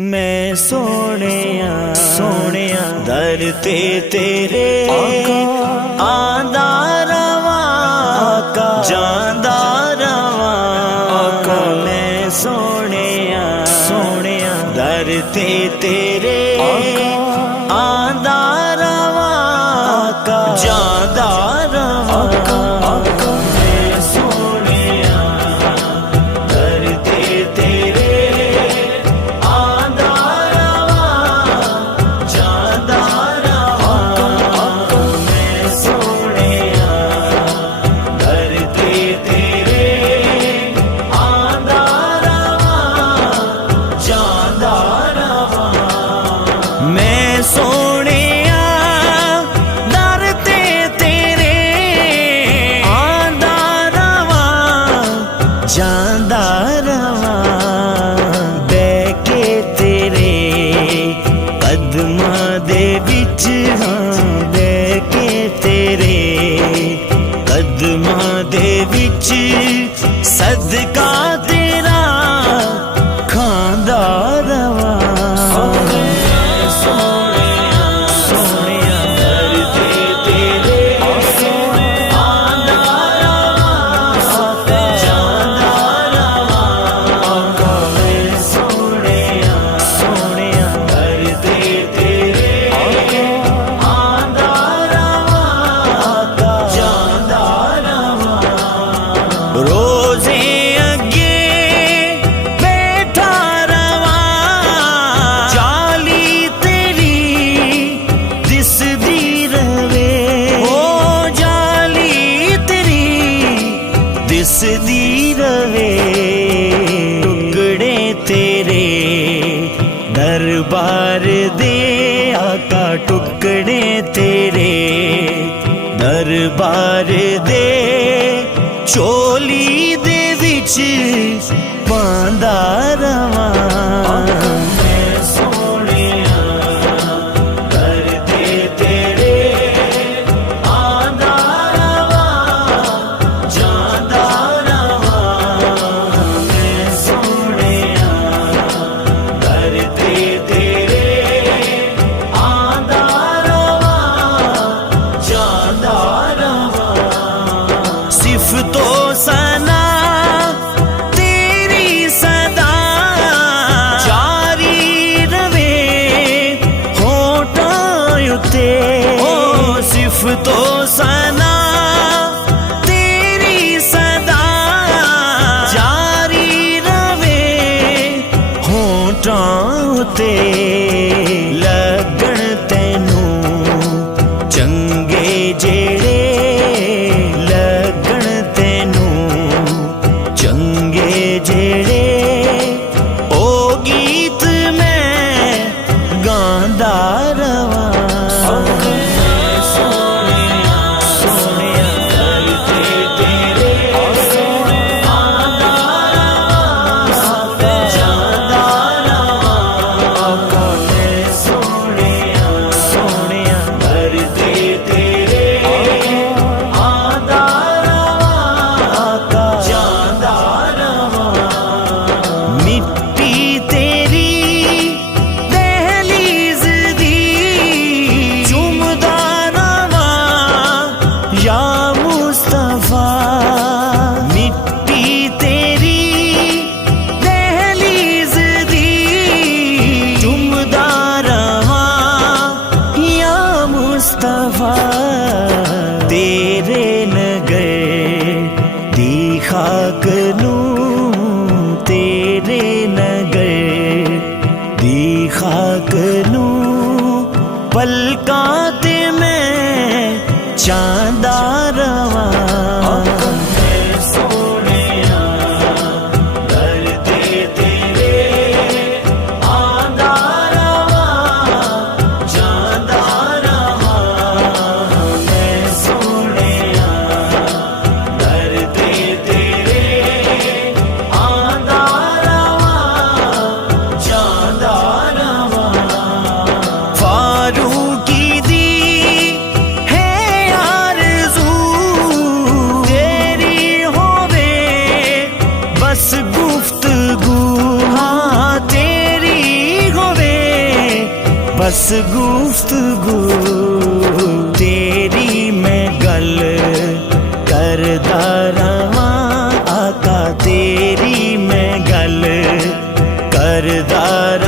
मैं सोनिया सोनिया दर ते तेरे आंदा रवा जांदा रवा। मैं सोनिया सोनिया दर ते तेरे आंदा रवा जांदा रवा। जांदा रवा बैके तेरे कदमां दे विच, हाँ बैके तेरे कदमां दे विच सदका तेरा खांदा रवा। रोजे अगे बैठा रवा जाली तेरी दिसदी रवे, ओ जाली तेरी दिसदी रवे। टुकड़े तेरे दरबार दे आका, टुकड़े तेरे दरबार दे चोली दे विच पांदा रवा। मैं सोनिया दर ते तेरे आंदा रवा जांदा रवा। मैं सोनिया दर ते तेरे आंदा रवा जांदा रवा। सिफतो सना तेरी सदा जारी रवे होठां उत्ते, ओ सिफतो सना तेरी सदा जारी रवे होठां उत्ते। लगन तैनू चंगे जेड़े जेड़े ओ गीत मैं गांदा रवा। सोनिया सोनिया दर ते तेरे आंदा रवा जांदा रवा। मैं सोनिया सोनिया दर ते तेरे आंदा रवा जांदा रवा। मिट्टी तेरी दहलीज दी चुमदा रवा या मुस्तफा। मिट्टी तेरी दहलीज दी चुमदा रवा या मुस्तफा। तेरे नगर दी खाक नू, तेरे नगर दी खाक नू पलकां ते मैं चांदा रवा। मैं सोनिया दर ते तेरे आंदा रवा जांदा रवा। मैं सोनिया दर ते तेरे आंदा रवा जांदा रवा। फारूकी दी है यार बस गुफ्तगू तेरी मैं गल करदा रवां आका, तेरी मैं गल करदा